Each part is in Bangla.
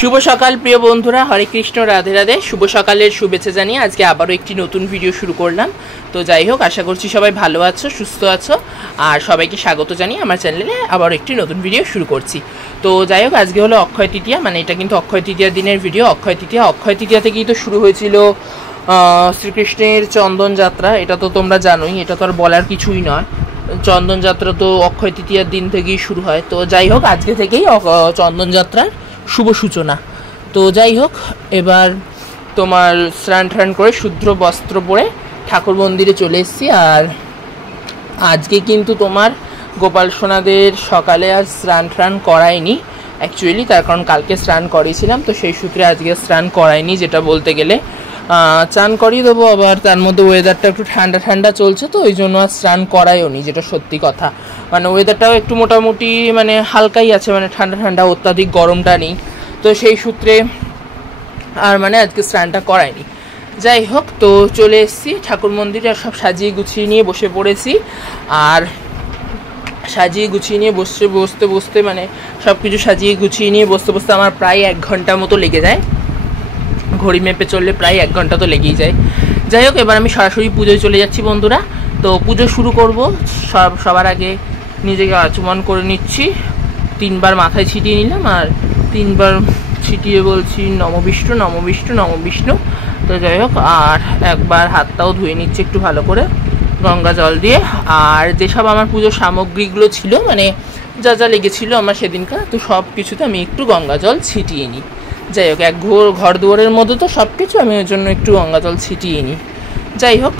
শুভ সকাল প্রিয় বন্ধুরা, হরে কৃষ্ণ, রাধে রাধে। শুভ সকালের শুভেচ্ছা জানিয়ে আজকে আবারও একটি নতুন ভিডিও শুরু করলাম। তো যাই হোক, আশা করছি সবাই ভালো আছো, সুস্থ আছো, আর সবাইকে স্বাগত জানিয়ে আমার চ্যানেলে আবারও একটি নতুন ভিডিও শুরু করছি। তো যাই হোক, আজকে হলো অক্ষয় তৃতীয়া, মানে এটা কিন্তু অক্ষয় তৃতীয়ার দিনের ভিডিও। অক্ষয় তৃতীয়া থেকেই তো শুরু হয়েছিল শ্রীকৃষ্ণের চন্দন যাত্রা। এটা তো তোমরা জানোই, এটা তো আর বলার কিছুই নয়। চন্দন যাত্রা তো অক্ষয় তৃতীয়ার দিন থেকেই শুরু হয়। তো যাই হোক, আজকে থেকেই চন্দন যাত্রার শুভ সূচনা। তো যাই হোক, এবার তোমার স্নান করে শুদ্ধ বস্ত্র পরে ঠাকুর মন্দিরে চলে এসেছি। আর আজকে কিন্তু তোমার গোপাল সোনাদের সকালে আর স্নান করায়নি অ্যাকচুয়ালি, তার কারণ কালকে স্নান করিয়েছিলাম, তো সেই সূত্রে আজকে স্নান করায়নি। যেটা বলতে গেলে চান করিয়ে দেবো, আবার তার মধ্যে ওয়েদারটা একটু ঠান্ডা ঠান্ডা চলছে, তো ওই জন্য আর স্নান করায়ও নি, যেটা সত্যি কথা। মানে ওয়েদারটাও একটু মোটামুটি মানে হালকাই আছে, মানে ঠান্ডা ঠান্ডা, অত্যাধিক গরমটা নেই, তো সেই সূত্রে আর মানে আজকে স্নানটা করায়নি। যাই হোক, তো চলে এসেছি ঠাকুর মন্দিরে, আর সব সাজিয়ে গুছিয়ে নিয়ে বসে পড়েছি। আর সাজিয়ে গুছিয়ে নিয়ে বসতে মানে সব কিছু সাজিয়ে গুছিয়ে নিয়ে বসতে আমার প্রায় 1 ঘন্টা মতো লেগে যায়। ঘড়ি মেপে চললে প্রায় 1 ঘন্টা তো লেগেই যায়। যাই হোক, এবার আমি সরাসরি পুজোয় চলে যাচ্ছি বন্ধুরা। তো পুজো শুরু করব। সবার আগে নিজেকে আচমন করে নিচ্ছি, 3 বার মাথায় ছিটিয়ে নিলাম, আর 3 বার ছিটিয়ে বলছি নম বিষ্ণু নম বিষ্ণু নম বিষ্ণু। তো যাই হোক, আর একবার হাতটাও ধুয়ে নিচ্ছি একটু ভালো করে গঙ্গা জল দিয়ে। আর যেসব আমার পুজোর সামগ্রীগুলো ছিল, মানে যা যা লেগেছিলো আমার সেদিনকার, তো সব কিছুতে আমি একটু গঙ্গা জল ছিটিয়ে নিই। যাই হোক, এক ঘর দুয়ারের মধ্যে তো সব কিছু, আমি ওই জন্য একটু গঙ্গা জল ছিটিয়ে নিই। যাই হোক,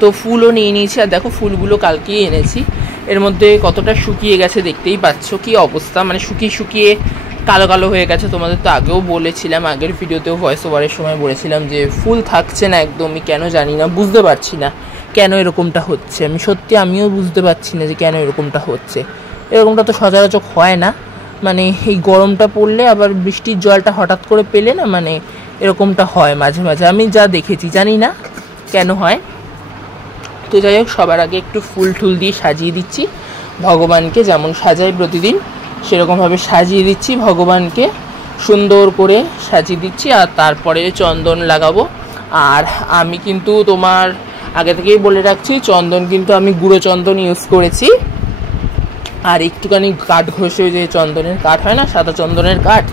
তো ফুলও নিয়ে নিয়েছি। আর দেখো, ফুলগুলো কালকেই এনেছি, এর মধ্যে কতটা শুকিয়ে গেছে দেখতেই পাচ্ছ, কি অবস্থা, মানে শুকিয়ে কালো কালো হয়ে গেছে। তোমাদের তো আগেও বলেছিলাম, আগের ভিডিওতেও ভয়েস ওভারের সময় বলেছিলাম যে ফুল থাকছে না একদমই, কেন জানি না, বুঝতে পারছি না কেন এরকমটা হচ্ছে। আমিও বুঝতে পারছি না যে কেন এরকমটা হচ্ছে। এরকমটা তো সচরাচর হয় না, মানে এই গরমটা পড়লে আবার বৃষ্টির জলটা হঠাৎ করে পেলে না, মানে এরকমটা হয় মাঝে মাঝে, আমি যা দেখেছি, জানি না কেন হয়। তো যাই হোক, সবার আগে একটু ফুল টুল দিয়ে সাজিয়ে দিচ্ছি ভগবানকে, যেমন সাজাই প্রতিদিন সেরকমভাবে সাজিয়ে দিচ্ছি ভগবানকে, সুন্দর করে সাজিয়ে দিচ্ছি। আর তারপরে চন্দন লাগাবো। আর আমি কিন্তু তোমার আগে থেকেই বলে রাখছি, চন্দন কিন্তু আমি গুঁড়ো চন্দন ইউজ করেছি। আর একটুখানি কাঠ ঘষে, যে চন্দনের কাঠ হয় না, সাদা চন্দনের কাঠ,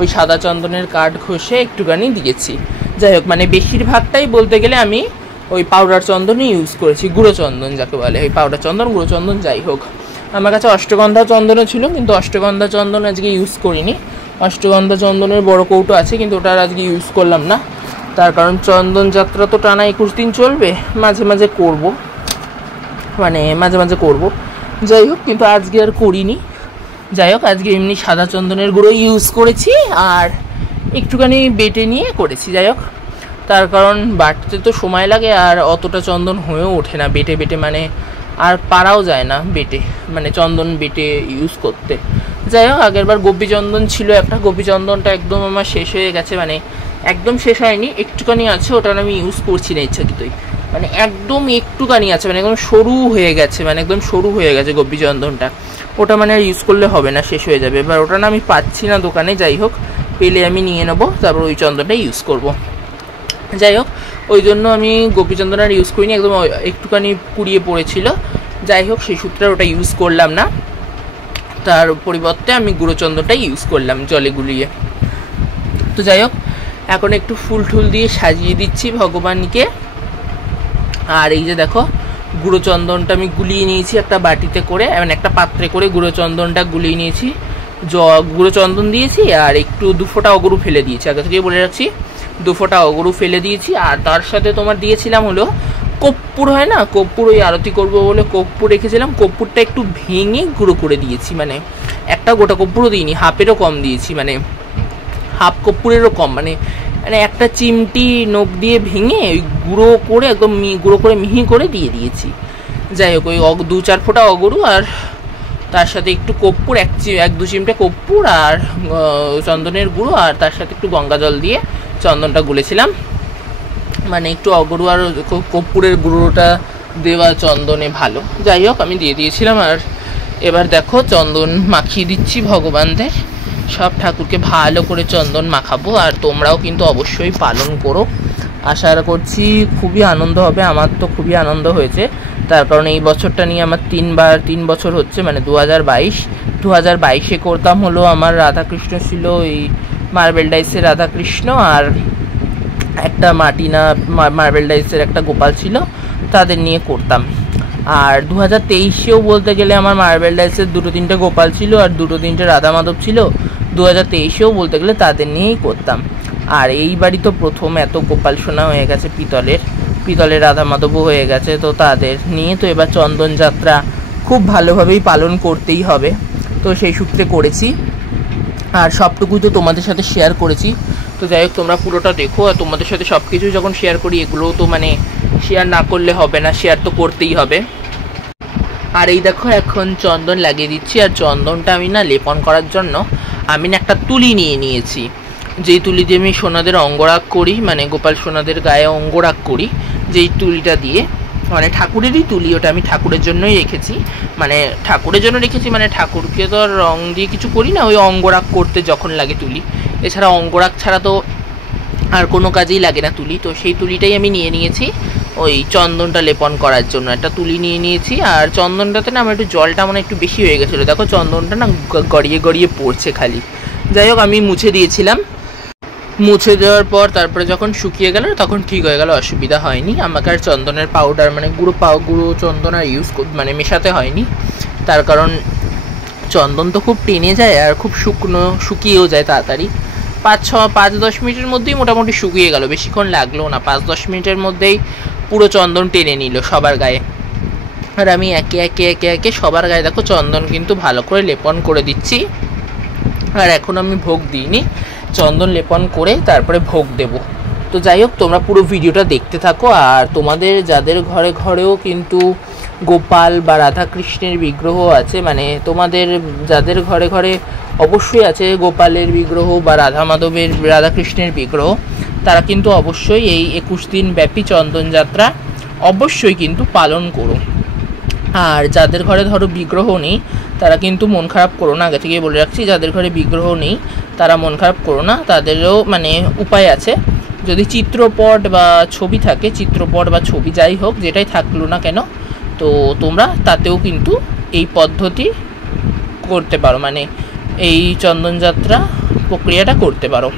ওই সাদা চন্দনের কাঠ ঘষে একটুখানি দিয়েছি। যাই হোক, মানে বেশিরভাগটাই বলতে গেলে আমি ওই পাউডার চন্দনই ইউজ করেছি, গুঁড়ো চন্দন যাকে বলে, ওই পাউডার চন্দন, গুঁড়ো চন্দন। যাই হোক, আমার কাছে অষ্টগন্ধা চন্দনও ছিল, কিন্তু অষ্টগন্ধা চন্দন আজকে ইউজ করিনি। অষ্টগন্ধা চন্দনের বড় কৌটো আছে, কিন্তু ওটা আর আজকে ইউজ করলাম না, তার কারণ চন্দন যাত্রা তো টানা 21 দিন চলবে, মাঝে মাঝে করব। যাই হোক, কিন্তু আজকে আর করিনি। যাই হোক, আজকে এমনি সাদা চন্দনের গুঁড়ো ইউজ করেছি, আর একটুখানি বেটে নিয়ে করেছি। যাই হোক, তার কারণ বাটতে তো সময় লাগে, আর অতটা চন্দন হয়েও ওঠে না বেটে, মানে আর পারাও যায় না বেটে, মানে চন্দন বেটে ইউজ করতে। যাই হোক, আগেরবার গোপী চন্দন ছিল একটা, গোপী চন্দনটা একদম আমার শেষ হয়ে গেছে, মানে একদম শেষ হয়নি, একটুখানি আছে, ওটা আমি ইউজ করছি না ইচ্ছাকৃতই, মানে একদম একটুখানি আছে, মানে একদম সরু হয়ে গেছে গোপী চন্দনটা, ওটা মানে আর ইউজ করলে হবে না, শেষ হয়ে যাবে। এবার ওটা না আমি পাচ্ছি না দোকানে, যাই হোক পেলে আমি নিয়ে নেবো, তারপর ওই চন্দনটা ইউজ করব। যাই হোক, ওই জন্য আমি গোপী চন্দন আর ইউজ করিনি, একদম একটুখানি পুড়িয়ে পড়েছিল। যাই হোক, সেই সূত্রে ওটা ইউজ করলাম না, তার পরিবর্তে আমি গুঁড়ো চন্দনটাই ইউজ করলাম জলে গুলিয়ে। তো যাই হোক, এখন একটু ফুল টুল দিয়ে সাজিয়ে দিচ্ছি ভগবানকে। আর এই যে দেখো, গুঁড়ো চন্দনটা আমি গুলিয়ে নিয়েছি একটা বাটিতে করে, মানে একটা পাত্রে করে গুঁড়ো চন্দনটা গুলিয়ে নিয়েছি, গুঁড়ো চন্দন দিয়েছি, আর একটু 2 ফোঁটা অগরু ফেলে দিয়েছি, আগে থেকে বলে রাখছি 2 ফোঁটা অগরু ফেলে দিয়েছি। আর তার সাথে তোমার দিয়েছিলাম হলো কর্পূর, হয় না কর্পূর, ওই আরতি করবো বলে কর্পূর রেখেছিলাম, কর্পূরটা একটু ভেঙে গুঁড়ো করে দিয়েছি, মানে একটা গোটা কর্পূরও দিইনি, হাফেরও কম দিয়েছি, মানে হাফ কর্পূরেরও কম, মানে একটা চিমটি নখ দিয়ে ভেঙে ওই গুঁড়ো করে একদম গুঁড়ো করে মিহি করে দিয়ে দিয়েছি। যাই হোক, ওই 2-4 ফোঁটা অগরু, আর তার সাথে একটু কর্পূর, 1-2 চিমটে কর্পূর, আর চন্দনের গুঁড়ো, আর তার সাথে একটু গঙ্গা জল দিয়ে চন্দনটা গুলেছিলাম, মানে একটু অগরু আর কর্পূরের গুঁড়োটা দেওয়া চন্দনে ভালো। যাই হোক, আমি দিয়ে দিয়েছিলাম। আর এবার দেখো, চন্দন মাখিয়ে দিচ্ছি ভগবানদের, সব ঠাকুরকে ভালো করে চন্দন মাখাবো। আর তোমরাও কিন্তু অবশ্যই পালন করো, আশা করছি খুবই আনন্দ হবে। আমার তো খুবই আনন্দ হয়েছে, তার কারণ এই বছরটা নিয়ে আমার 3 বছর হচ্ছে, মানে 2022 করতাম হলো আমার রাধাকৃষ্ণ ছিল এই মার্বেল ডাইসের রাধাকৃষ্ণ, আর একটা মার্বেল ডাইসের একটা গোপাল ছিল, তাদের নিয়ে করতাম। আর 2023-এও বলতে গেলে আমার মার্বেল ডাইসের 2-3টে গোপাল ছিল আর 2-3টে রাধা মাধব ছিল। 2023-এও বলতে গেলে তাদের নিয়েই করতাম। আর এইবারই তো প্রথম এত গোপাল সোনা হয়ে গেছে, পিতলের রাধা মাধবও হয়ে গেছে, তো তাদের নিয়ে তো এবার চন্দন যাত্রা খুব ভালোভাবেই পালন করতেই হবে। তো সেই সূত্রে করেছি, আর সবটুকু তো তোমাদের সাথে শেয়ার করেছি। তো যাই হোক, তোমরা পুরোটা দেখো। আর তোমাদের সাথে সব কিছু যখন শেয়ার করি, এগুলোও তো মানে শেয়ার না করলে হবে না, শেয়ার তো করতেই হবে। আর এই দেখো এখন চন্দন লাগিয়ে দিচ্ছি। আর চন্দনটা আমি না লেপন করার জন্য আমি না একটা তুলি নিয়ে নিয়েছি, যেই তুলি দিয়ে আমি সোনাদের অঙ্গরাগ করি, মানে গোপাল সোনাদের গায়ে অঙ্গরাগ করি, যেই তুলিটা দিয়ে, মানে ঠাকুরেরই তুলি ওটা, আমি ঠাকুরের জন্যই রেখেছি। মানে ঠাকুরকে তো আর রং দিয়ে কিছু করি না, ওই অঙ্গরাগ করতে যখন লাগে তুলি, এছাড়া অঙ্গরাগ ছাড়া তো আর কোনো কাজেই লাগে না তুলি। তো সেই তুলিটাই আমি নিয়ে নিয়েছি ওই চন্দনটা লেপন করার জন্য, একটা তুলি নিয়ে নিয়েছি। আর চন্দনটাতে না আমার একটু জলটা মানে একটু বেশি হয়ে গেছিলো, দেখো চন্দনটা না গড়িয়ে গড়িয়ে পড়ছে খালি। যাই হোক, আমি মুছে দিয়েছিলাম, মুছে দেওয়ার পর তারপরে যখন শুকিয়ে গেল তখন ঠিক হয়ে গেল, অসুবিধা হয়নি। আমাকে আর চন্দনের পাউডার মানে গুঁড়ো চন্দন আর মানে মেশাতে হয়নি, তার কারণ চন্দন তো খুব টেনে যায় আর খুব শুকিয়েও যায় তাড়াতাড়ি। 5-10 মিনিটের মধ্যেই মোটামুটি শুকিয়ে গেল, বেশিক্ষণ লাগলো না, 5-10 মিনিটের মধ্যেই পুরো চন্দন টেনে নিল সবার গায়ে। আর আমি একে একে সবার গায়ে দেখো চন্দন কিন্তু ভালো করে লেপন করে দিচ্ছি। আর এখন আমি ভোগ দিইনি, চন্দন লেপন করে তারপরে ভোগ দেব। তো যাই হোক, তোমরা পুরো ভিডিওটা দেখতে থাকো। আর তোমাদের যাদের ঘরেও কিন্তু গোপাল বা রাধাকৃষ্ণের বিগ্রহ আছে, মানে তোমাদের যাদের ঘরে অবশ্যই আছে গোপালের বিগ্রহ বা রাধাকৃষ্ণের বিগ্রহ, তারা কিন্তু অবশ্যই এই 21 দিন ব্যাপী চন্দন যাত্রা অবশ্যই কিন্তু পালন করো। আর যাদের ঘরে ধরো বিগ্রহ নেই, তারা কিন্তু মন খারাপ করো না, আগে থেকে বলে রাখছি, যাদের ঘরে বিগ্রহ নেই তারা মন খারাপ করো না, তাদেরও মানে উপায় আছে। যদি চিত্রপট বা ছবি থাকে, চিত্রপট বা ছবি যাই হোক, যেটাই থাকলো না কেন, তো তোমরা তাতেও কিন্তু এই পদ্ধতি করতে পারো, মানে এই চন্দনযাত্রা প্রক্রিয়াটা করতে পারো।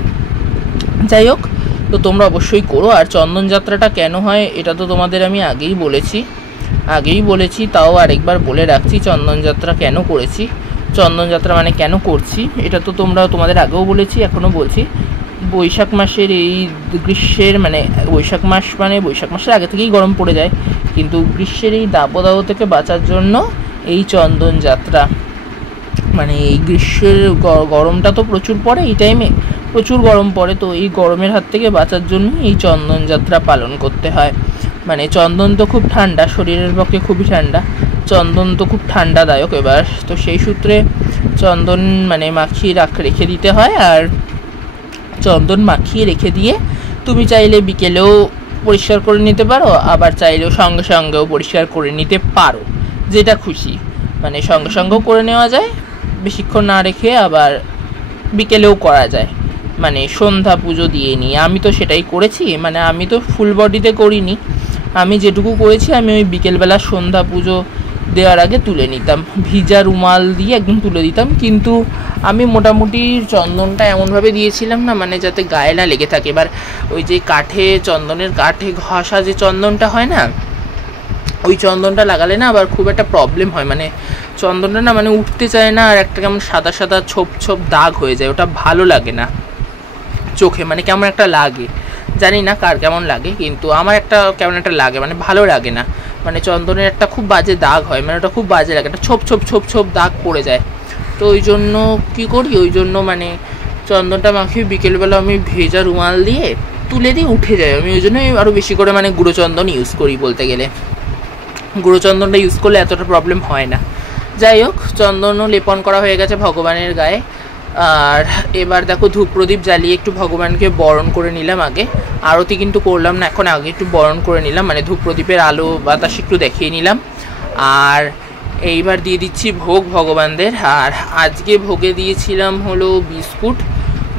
যাই হোক, তো তোমরা অবশ্যই করো। আর চন্দনযাত্রাটা কেন হয় এটা তো তোমাদের আমি আগেই বলেছি, তাও আরেকবার বলে রাখছি, চন্দনযাত্রা কেন করেছি, চন্দনযাত্রা মানে কেন করছি, এটা তো তোমাদের আগেও বলেছি, এখনও বলছি। বৈশাখ মাসের এই গ্রীষ্মের মানে বৈশাখ মাসের আগে থেকেই গরম পড়ে যায়, কিন্তু গ্রীষ্মের এই দাবদাহ থেকে বাঁচার জন্য এই চন্দনযাত্রা, মানে এই গ্রীষ্মের গরমটা তো প্রচুর পড়ে, এই টাইমে প্রচুর গরম পড়ে, তো এই গরমের হাত থেকে বাঁচার জন্য এই চন্দনযাত্রা পালন করতে হয়। মানে চন্দন তো খুব ঠান্ডা, শরীরের পক্ষে খুবই ঠান্ডা, চন্দন তো খুব ঠান্ডাদায়ক। এবার তো সেই সূত্রে চন্দন মানে মাখিয়ে রেখে দিতে হয়। আর চন্দন মাখিয়ে রেখে দিয়ে তুমি চাইলে বিকেলেও পরিষ্কার করে নিতে পারো, আবার চাইলেও সঙ্গেও পরিষ্কার করে নিতে পারো, যেটা খুশি, মানে সঙ্গেও করে নেওয়া যায় বেশিক্ষণ না রেখে, আবার বিকেলেও করা যায়, মানে সন্ধ্যা পুজো দিয়ে নিয়ে। আমি তো সেটাই করেছি, মানে আমি তো ফুল বডিতে করিনি, আমি যেটুকু করেছি আমি ওই বিকেলবেলা সন্ধ্যা পুজো দেওয়ার আগে তুলে নিতাম, ভিজা রুমাল দিয়ে একদম তুলে দিতাম। কিন্তু আমি মোটামুটি চন্দনটা এমনভাবে দিয়েছিলাম না, মানে যাতে গায়ে না লেগে থাকে। এবার ওই যে চন্দনের কাঠে ঘষা যে চন্দনটা হয় না, ওই চন্দনটা লাগালে না আবার খুব একটা প্রবলেম হয়, মানে চন্দনটা না মানে উঠতে চায় না, আর একটা কেমন সাদা ছোপ দাগ হয়ে যায়, ওটা ভালো লাগে না চোখে, মানে কেমন একটা লাগে, জানি না কার কেমন লাগে, কিন্তু আমার একটা কেমন একটা লাগে, মানে ভালো লাগে না, মানে চন্দনের একটা খুব বাজে দাগ হয়, মানে ওটা খুব বাজে লাগে, একটা ছোপ দাগ পড়ে যায়। তো ওই জন্য কী করি, ওই জন্য মানে চন্দনটা মাখিয়ে বিকেলবেলা আমি ভেজা রুমাল দিয়ে তুলে দিয়ে উঠে যায়, আমি ওই জন্যই আরও বেশি করে মানে গুঁড়ো চন্দন ইউজ করি। বলতে গেলে গুঁড়ো চন্দনটা ইউজ করলে এতটা প্রবলেম হয় না। যাই হোক, চন্দনও লেপন করা হয়ে গেছে ভগবানের গায়ে। আর এবার দেখো ধূপ প্রদীপ জ্বালিয়ে একটু ভগবানকে বরণ করে নিলাম। আগে আরতি কিন্তু করলাম না, এখন আগে একটু বরণ করে নিলাম, মানে ধূপ প্রদীপের আলো বাতাস একটু দেখিয়ে নিলাম। আর এইবার দিয়ে দিচ্ছি ভোগ ভগবানদের। আর আজকে ভোগে দিয়েছিলাম হলো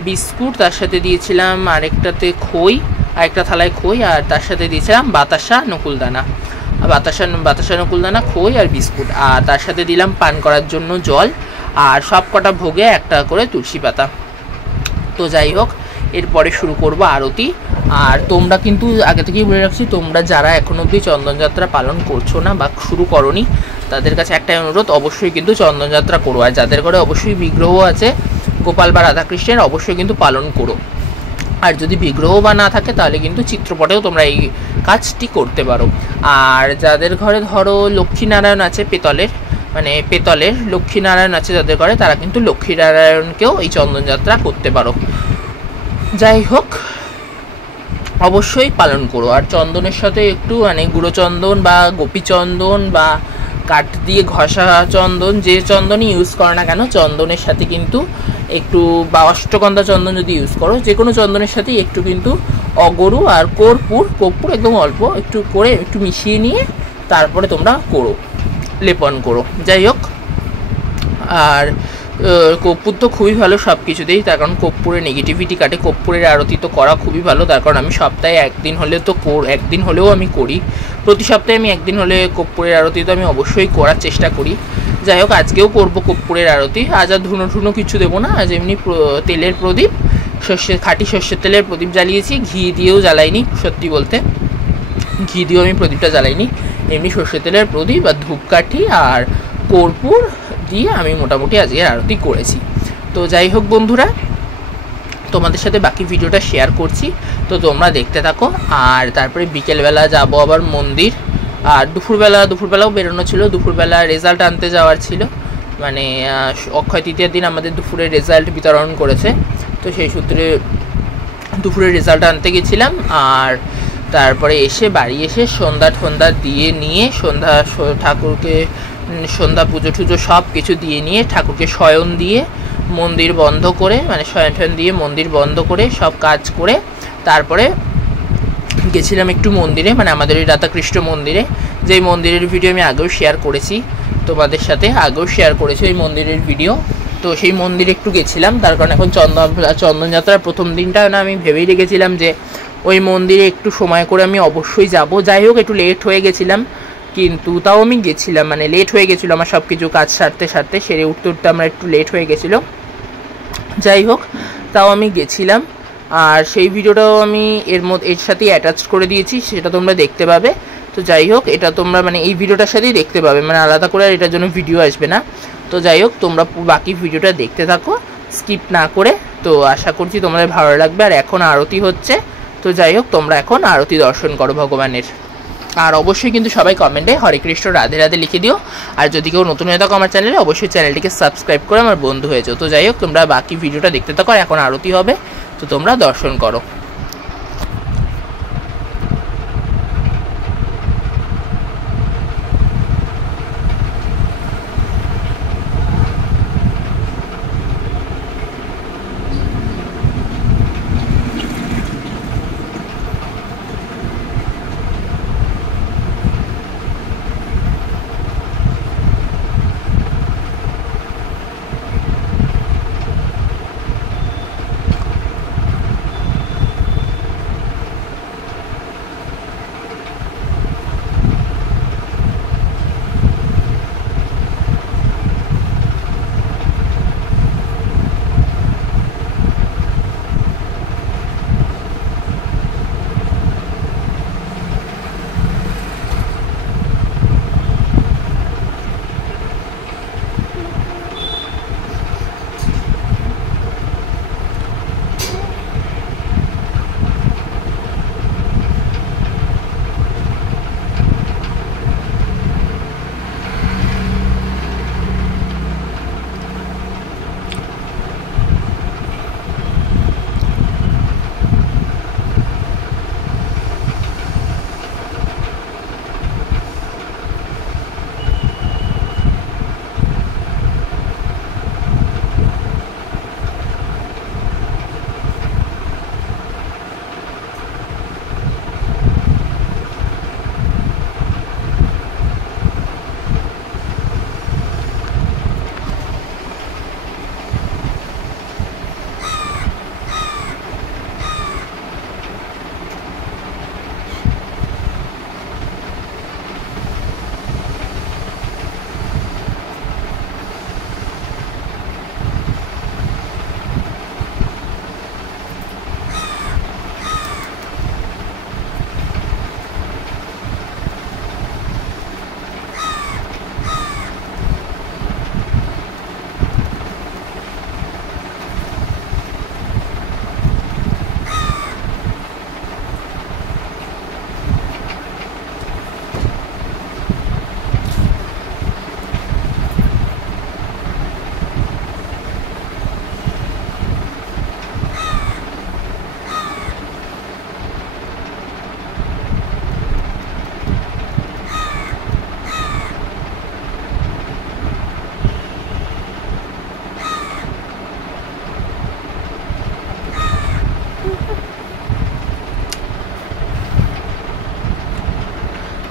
বিস্কুট, তার সাথে দিয়েছিলাম আরেকটাতে খই, আরেকটা থালায় খই, আর তার সাথে দিয়েছিলাম বাতাসা নকুলদানা, খই আর বিস্কুট, আর তার সাথে দিলাম পান করার জন্য জল, আর সব কটা ভোগে একটা করে তুলসী পাতা। তো যাই হোক, এরপরে শুরু করব আরতি। আর তোমরা কিন্তু আগে থেকেই বলে রাখছি, তোমরা যারা এখন অবধি চন্দনযাত্রা পালন করছো না বা শুরু করোনি, তাদের কাছে একটাই অনুরোধ, অবশ্যই কিন্তু চন্দনযাত্রা করো। আর যাদের ঘরে অবশ্যই বিগ্রহ আছে গোপাল বা রাধাকৃষ্ণের, অবশ্যই কিন্তু পালন করো। আর যদি বিগ্রহ বা না থাকে তাহলে কিন্তু চিত্রপটেও তোমরা এই কাজটি করতে পারো। আর যাদের ঘরে ধরো লক্ষ্মীনারায়ণ আছে পেতলের লক্ষ্মীনারায়ণ আছে যাদের ঘরে, তারা কিন্তু লক্ষ্মীনারায়ণকেও এই চন্দনযাত্রা করতে পারো। যাই হোক, অবশ্যই পালন করো। আর চন্দনের সাথে একটু গুঁড়ো চন্দন বা গোপী চন্দন বা কাঠ দিয়ে ঘষা চন্দন, যে চন্দনই ইউজ করো না কেন, চন্দনের সাথে কিন্তু একটু বা অষ্টগন্ধা চন্দন যদি ইউজ করো, যে কোনো চন্দনের সাথে একটু কিন্তু অগরু আর কর্পূর একদম অল্প একটু করে একটু মিশিয়ে নিয়ে তারপরে তোমরা লেপন করো। যাই হোক, আর কর্পূর তো খুবই ভালো সব কিছুতেই, তার কারণ কর্পূরের নেগেটিভিটি কাটে। কর্পূরের আরতি তো করা খুবই ভালো, তার কারণ আমি সপ্তাহে একদিন হলেও আমি করি, প্রতি সপ্তাহে আমি একদিন হলে কর্পূরের আরতি তো আমি অবশ্যই করার চেষ্টা করি। যাই হোক, আজকেও করবো কর্পূরের আরতি। আজ আর ধুনো কিছু দেবো না, আজ এমনি তেলের প্রদীপ, খাঁটি সর্ষের তেলের প্রদীপ জ্বালিয়েছি, ঘি দিয়েও জ্বালাইনি। সত্যি বলতে ঘি দিয়েও আমি প্রদীপটা জ্বালাইনি, এমনি সর্ষের তেলের প্রদীপ আর ধূপকাঠি আর কর্পূর দিয়ে আমি মোটামুটি আজকের আরতি করেছি। তো যাই হোক বন্ধুরা, তোমাদের সাথে বাকি ভিডিওটা শেয়ার করছি, তো তোমরা দেখতে থাকো। আর তারপরে বিকেলবেলা যাবো আবার মন্দির। আর দুপুরবেলাও বেরোনো ছিল, দুপুরবেলা রেজাল্ট আনতে যাওয়ার ছিল, অক্ষয় তৃতীয়ার দিন আমাদের দুপুরে রেজাল্ট বিতরণ করেছে, তো সেই সূত্রে দুপুরে রেজাল্ট আনতে গেছিলাম। আর তারপরে বাড়ি এসে সন্ধ্যা দিয়ে নিয়ে ঠাকুরকে সন্ধ্যা পুজো টুজো সব কিছু দিয়ে নিয়ে ঠাকুরকে শয়ন দিয়ে মন্দির বন্ধ করে, শয়ন দিয়ে মন্দির বন্ধ করে সব কাজ করে তারপরে গেছিলাম একটু মন্দিরে, আমাদের ওই রাধাকৃষ্ণ মন্দিরে, যেই মন্দিরের ভিডিও আমি আগেও শেয়ার করেছি তোমাদের সাথে, ওই মন্দিরের ভিডিও। তো সেই মন্দিরে একটু গেছিলাম, তার কারণ এখন চন্দনযাত্রার প্রথম দিনটা না আমি ভেবেই রেখেছিলাম যে ওই মন্দিরে একটু সময় করে আমি অবশ্যই যাব। যাই হোক, একটু লেট হয়ে গেছিলাম, কিন্তু তাও আমি গেছিলাম, লেট হয়ে গেছিলো আমার সব কিছু কাজ সারতে সেরে উঠতে আমার একটু লেট হয়ে গেছিলো। যাই হোক, তাও আমি গেছিলাম। আর সেই ভিডিওটাও আমি এর সাথেই অ্যাটাচ করে দিয়েছি, সেটা তোমরা দেখতে পাবে। তো যাই হোক, এটা তোমরা এই ভিডিওটার সাথেই দেখতে পাবে, আলাদা করে আর এটার জন্য ভিডিও আসবে না। তো যাই হোক, তোমরা বাকি ভিডিওটা দেখতে থাকো স্কিপ না করে। তো আশা করছি তোমাদের ভালো লাগবে। আর এখন আরতি হচ্ছে, তো যাই হোক, তোমরা এখন আরতি দর্শন করো ভগবানের। আর অবশ্যই কিন্তু সবাই কমেন্টে হরে কৃষ্ণ রাধে রাধে লিখে দিও। আর যদি কেউ নতুন হয়ে থাকো আমার চ্যানেলে, অবশ্যই চ্যানেলটিকে সাবস্ক্রাইব করে আমার বন্ধু হয়ে যাও। তো যাই হোক, তোমরা বাকি ভিডিওটা দেখতে থাকো। এখন আরতি হবে, তো তোমরা দর্শন করো।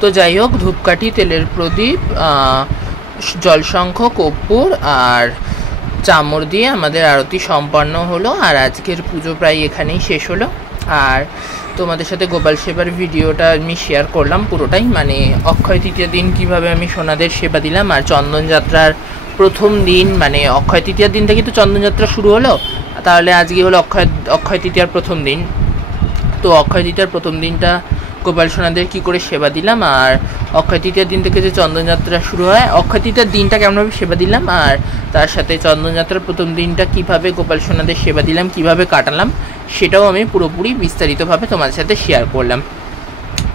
তো যাই হোক, ধূপকাঠি, তেলের প্রদীপ, জলশঙ্খ, কর্পূর আর চামর দিয়ে আমাদের আরতি সম্পন্ন হলো। আর আজকের পুজো প্রায় এখানেই শেষ হলো। আর তোমাদের সাথে গোপাল সেবার ভিডিওটা আমি শেয়ার করলাম পুরোটাই, মানে অক্ষয় তৃতীয় দিন কিভাবে আমি সোনাদের সেবা দিলাম। আর চন্দনযাত্রার প্রথম দিন, মানে অক্ষয় তৃতীয়ার দিন থেকে তো চন্দনযাত্রা শুরু হলো, তাহলে আজকে হলো অক্ষয় তৃতীয়ার প্রথম দিন। তো অক্ষয় তৃতীয়ার প্রথম দিনটা গোপাল সোনাদের কী করে সেবা দিলাম, আর অক্ষয় তৃতীয়ার দিন থেকে যে চন্দনযাত্রা শুরু হয়, অক্ষয় তৃতীয়ার দিনটা কেমনভাবে সেবা দিলাম, আর তার সাথে চন্দনযাত্রার প্রথম দিনটা কিভাবে গোপাল সোনাদের সেবা দিলাম, কিভাবে কাটালাম, সেটাও আমি পুরোপুরি বিস্তারিতভাবে তোমাদের সাথে শেয়ার করলাম।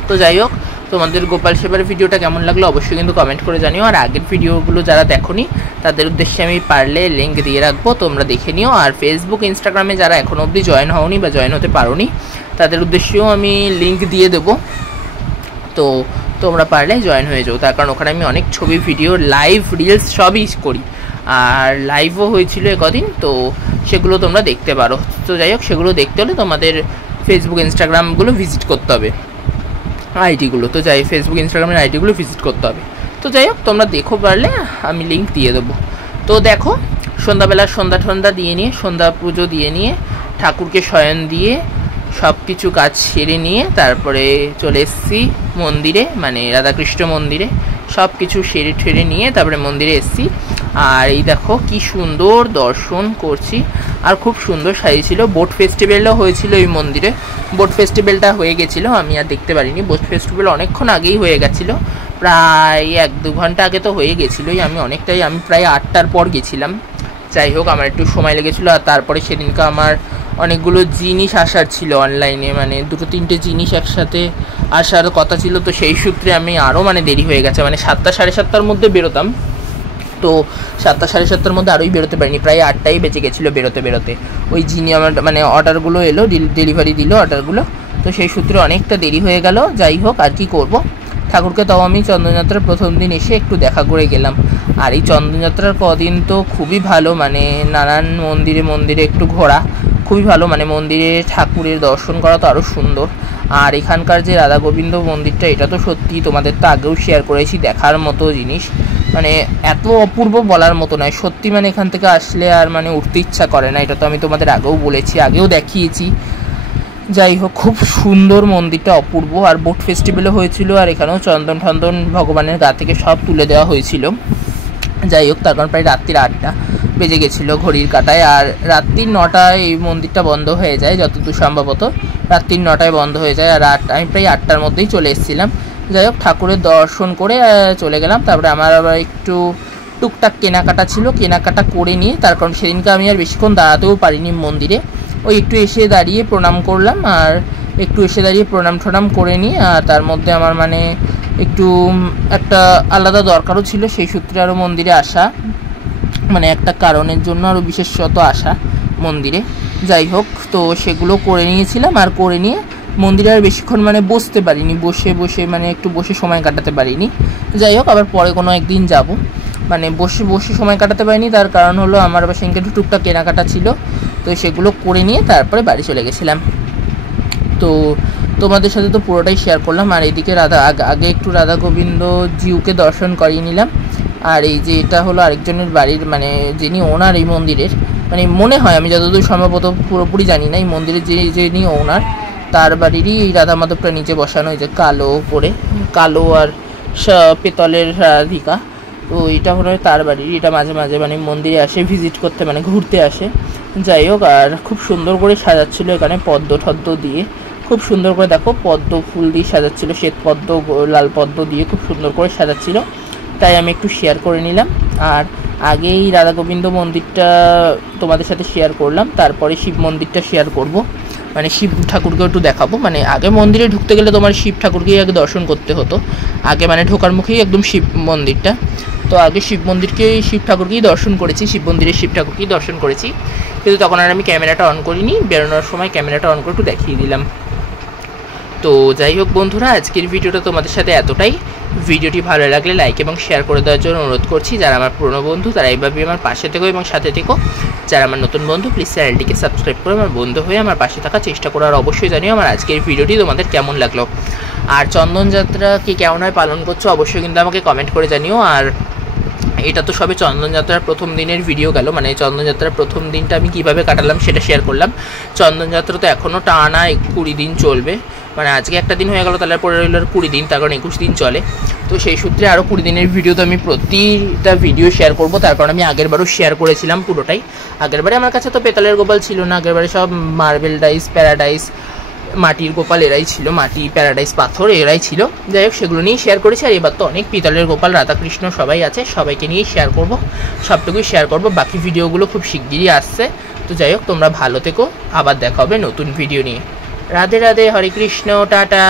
তো যাই হোক, তোমাদের গোপাল সেবার ভিডিওটা কেমন লাগলো অবশ্যই কিন্তু কমেন্ট করে জানিও। আর আগের ভিডিওগুলো যারা দেখোনি তাদের উদ্দেশ্যে আমি পারলে লিঙ্ক দিয়ে রাখবো, তোমরা দেখে নিও। আর ফেসবুক, ইনস্টাগ্রামে যারা এখনও অবধি জয়েন হওনি বা জয়েন হতে পারোনি তাদের উদ্দেশ্যেও আমি লিঙ্ক দিয়ে দেবো, তো তোমরা পারলে জয়েন হয়ে যাও। তার কারণ ওখানে আমি অনেক ছবি, ভিডিও, লাইভ, রিলস সবই করি, আর লাইভও হয়েছিল একদিন, তো সেগুলো তোমরা দেখতে পারো। তো যাই হোক, সেগুলো দেখতে হলে তোমাদের ফেসবুক, ইনস্টাগ্রামগুলো ভিজিট করতে হবে, আইডিগুলো। তো যাই, ফেসবুক, ইনস্টাগ্রামের আইডিগুলো ভিজিট করতে হবে। তো যাই হোক, তোমরা দেখো, পারলে আমি লিঙ্ক দিয়ে দেবো। তো দেখো, সন্ধ্যাবেলা সন্ধ্যা দিয়ে নিয়ে, সন্ধ্যা পুজো দিয়ে নিয়ে, ঠাকুরকে শয়ন দিয়ে সব কিছু কাজ সেরে নিয়ে তারপরে চলে এসেছি মন্দিরে, মানে রাধাকৃষ্ণ মন্দিরে। সব কিছু সেরে ঠেরে নিয়ে তারপরে মন্দিরে এসেছি। আর এই দেখো কি সুন্দর দর্শন করছি, আর খুব সুন্দর সাজিয়েছিল। বোট ফেস্টিভ্যালও হয়েছিল এই মন্দিরে। বোট ফেস্টিভ্যালটা হয়ে গেছিলো, আমি আর দেখতে পারিনি। বোট ফেস্টিভ্যাল অনেকক্ষণ আগেই হয়ে গেছিলো, প্রায় 1-2 ঘন্টা আগে তো হয়ে গেছিলোই। আমি প্রায় 8টার পর গেছিলাম। যাই হোক, আমার একটু সময় লেগেছিলো। আর তারপরে সেদিনকে আমার অনেকগুলো জিনিস আসার ছিল অনলাইনে, মানে 2-3টে জিনিস একসাথে আসার কথা ছিল, তো সেই সূত্রে আমি আরও দেরি হয়ে গেছে। 7টা, 7:30টার মধ্যে বেরোতাম, তো 7টা, 7:30টার মধ্যে আরোই বেরোতে পারিনি, প্রায় 8টাই বেজে গেছিলো বেরোতে। ওই আমার অর্ডারগুলো এলো, ডেলিভারি দিল অর্ডারগুলো, তো সেই সূত্রে অনেকটা দেরি হয়ে গেল। যাই হোক, আর কি করব, ঠাকুরকে তাও আমি চন্দনযাত্রার প্রথম দিন এসে একটু দেখা করে গেলাম। আর এই চন্দনযাত্রার কদিন তো খুবই ভালো, নানান মন্দিরে একটু ঘোরা খুবই ভালো, মন্দিরে ঠাকুরের দর্শন করা তো আরও সুন্দর। আর এখানকার যে রাধা গোবিন্দ মন্দিরটা, এটা তো সত্যি তোমাদের তো আগেও শেয়ার করেছি, দেখার মতো জিনিস, এত অপূর্ব বলার মতো নয় সত্যি। এখান থেকে আসলে আর উঠতে ইচ্ছা করে না, এটা তো আমি তোমাদের আগেও বলেছি, আগেও দেখিয়েছি। যাই হোক, খুব সুন্দর মন্দিরটা, অপূর্ব। আর বোট ফেস্টিভ্যালও হয়েছিল, আর এখানেও চন্দন ঠন্দন ভগবানের গা থেকে সব তুলে দেওয়া হয়েছিল। যাই হোক, তার কারণ প্রায় রাত্রির 8টা বেজে গেছিলো ঘড়ির কাঁটায়। আর রাত্রির 9টায় এই মন্দিরটা বন্ধ হয়ে যায়, যতদূর সম্ভবত রাত্রির 9টায় বন্ধ হয়ে যায়। আর আমি প্রায় 8টার মধ্যেই চলে এসেছিলাম। যাই হোক, ঠাকুরের দর্শন করে চলে গেলাম। তারপরে আমার আবার একটু টুকটাক কেনাকাটা ছিল, কেনাকাটা করে নিয়ে, তার কারণ সেদিনকে আমি আর বেশিক্ষণ দাঁড়াতেও পারিনি মন্দিরে, ওই একটু এসে দাঁড়িয়ে প্রণাম করলাম। আর একটু এসে দাঁড়িয়ে প্রণাম করে নিয়ে, আর তার মধ্যে আমার একটু একটা আলাদা দরকারও ছিল, সেই সূত্রে আরও মন্দিরে আসা, একটা কারণের জন্য আরও বিশেষত আসা মন্দিরে। যাই হোক, তো সেগুলো করে নিয়েছিলাম। আর করে নিয়ে মন্দিরে আর বেশিক্ষণ বসতে পারিনি, বসে একটু বসে সময় কাটাতে পারিনি। যাই হোক, আবার পরে কোনো একদিন যাব। বসে সময় কাটাতে পারিনি, তার কারণ হলো আমার আবার সেদিনকে একটু টুকটাক কেনাকাটা ছিল, তো সেগুলো করে নিয়ে তারপরে বাড়ি চলে গেছিলাম। তো তোমাদের সাথে তো পুরোটাই শেয়ার করলাম। আর এইদিকে আগে একটু রাধা গোবিন্দ জিউকে দর্শন করিয়ে নিলাম। আর এই যে এটা হলো আরেকজনের বাড়ির, যিনি ওনার এই মন্দিরের, মনে হয়, আমি যতদূর সম্ভবত পুরোপুরি জানি না, এই মন্দিরের যিনি ওনার, তার বাড়িরই এই রাধা মাধবটা নিচে বসানো, এই যে কালো পরে, কালো আর পেতলের রাধিকা, তো এটা হলো তার বাড়ির। এটা মাঝে মাঝে মন্দিরে আসে ভিজিট করতে, ঘুরতে আসে। যাই হোক, আর খুব সুন্দর করে সাজাচ্ছিল এখানে পদ্ম ঠদ্ম দিয়ে, খুব সুন্দর করে দেখো পদ্ম ফুল দিয়ে সাজাচ্ছিল, শ্বেত পদ্ম, লাল পদ্ম দিয়ে খুব সুন্দর করে সাজাচ্ছিল, তাই আমি একটু শেয়ার করে নিলাম। আর আগেই রাধা গোবিন্দ মন্দিরটা তোমাদের সাথে শেয়ার করলাম, তারপরে শিব মন্দিরটা শেয়ার করব, শিব ঠাকুরকেও একটু দেখাবো। আগে মন্দিরে ঢুকতে গেলে তোমার শিব ঠাকুরকেই আগে দর্শন করতে হতো, আগে ঢোকার মুখেই একদম শিব মন্দিরটা, তো আগে শিব ঠাকুরকেই দর্শন করেছি, শিব মন্দিরের শিব ঠাকুরকেই দর্শন করেছি। কিন্তু তখন আর আমি ক্যামেরাটা অন করিনি, বেরোনোর সময় ক্যামেরাটা অন করে একটু দেখিয়ে দিলাম। তো যাই হোক বন্ধুরা, আজকের ভিডিওটা তোমাদের সাথে এতটাই। ভিডিওটি ভালো লাগলে লাইক এবং শেয়ার করে দেওয়ার জন্য অনুরোধ করছি। যারা আমার পুরনো বন্ধু তারা এইভাবে আমার পাশে থেকো এবং সাথে থেকো। যারা আমার নতুন বন্ধু প্লিজ চ্যানেলটিকে সাবস্ক্রাইব করে আমার বন্ধু হয়ে আমার পাশে থাকার চেষ্টা করো। আর অবশ্যই জানিও আমার আজকের ভিডিওটি তোমাদের কেমন লাগলো। আর চন্দনযাত্রা কি কেমন হয় পালন করছো অবশ্যই কিন্তু আমাকে কমেন্ট করে জানিও। আর এটা তো সবে চন্দনযাত্রার প্রথম দিনের ভিডিও গেল, মানে চন্দনযাত্রার প্রথম দিনটা আমি কীভাবে কাটালাম সেটা শেয়ার করলাম। চন্দনযাত্রা তো এখনও টানা 20 দিন চলবে, মানে আজকে একটা দিন হয়ে গেল, তাহলে পরে রইল 20 দিন, তার কারণ 21 দিন চলে। তো সেই সূত্রে আরও 20 দিনের ভিডিও তো আমি প্রতিটা ভিডিও শেয়ার করব, তার কারণ আমি আগেরবারও শেয়ার করেছিলাম পুরোটাই। আগেরবারে আমার কাছে তো পেতলের গোপাল ছিল না, আগেরবারে সব মার্বেল ডাইস, প্যারাডাইস, মাটির গোপাল এরাই ছিল, মাটি, প্যারাডাইস, পাথর এরাই ছিল। যাই হোক সেগুলো নিয়েই শেয়ার করেছি। আর এবার তো অনেক পিতলের গোপাল, রাধাকৃষ্ণ সবাই আছে, সবাইকে নিয়েই শেয়ার করব, সবটুকুই শেয়ার করব। বাকি ভিডিওগুলো খুব শিগগিরই আসছে। তো যাই হোক তোমরা ভালো থেকো, আবার দেখা হবে নতুন ভিডিও নিয়ে। রাধে রাধে, হরে কৃষ্ণ, টাটা।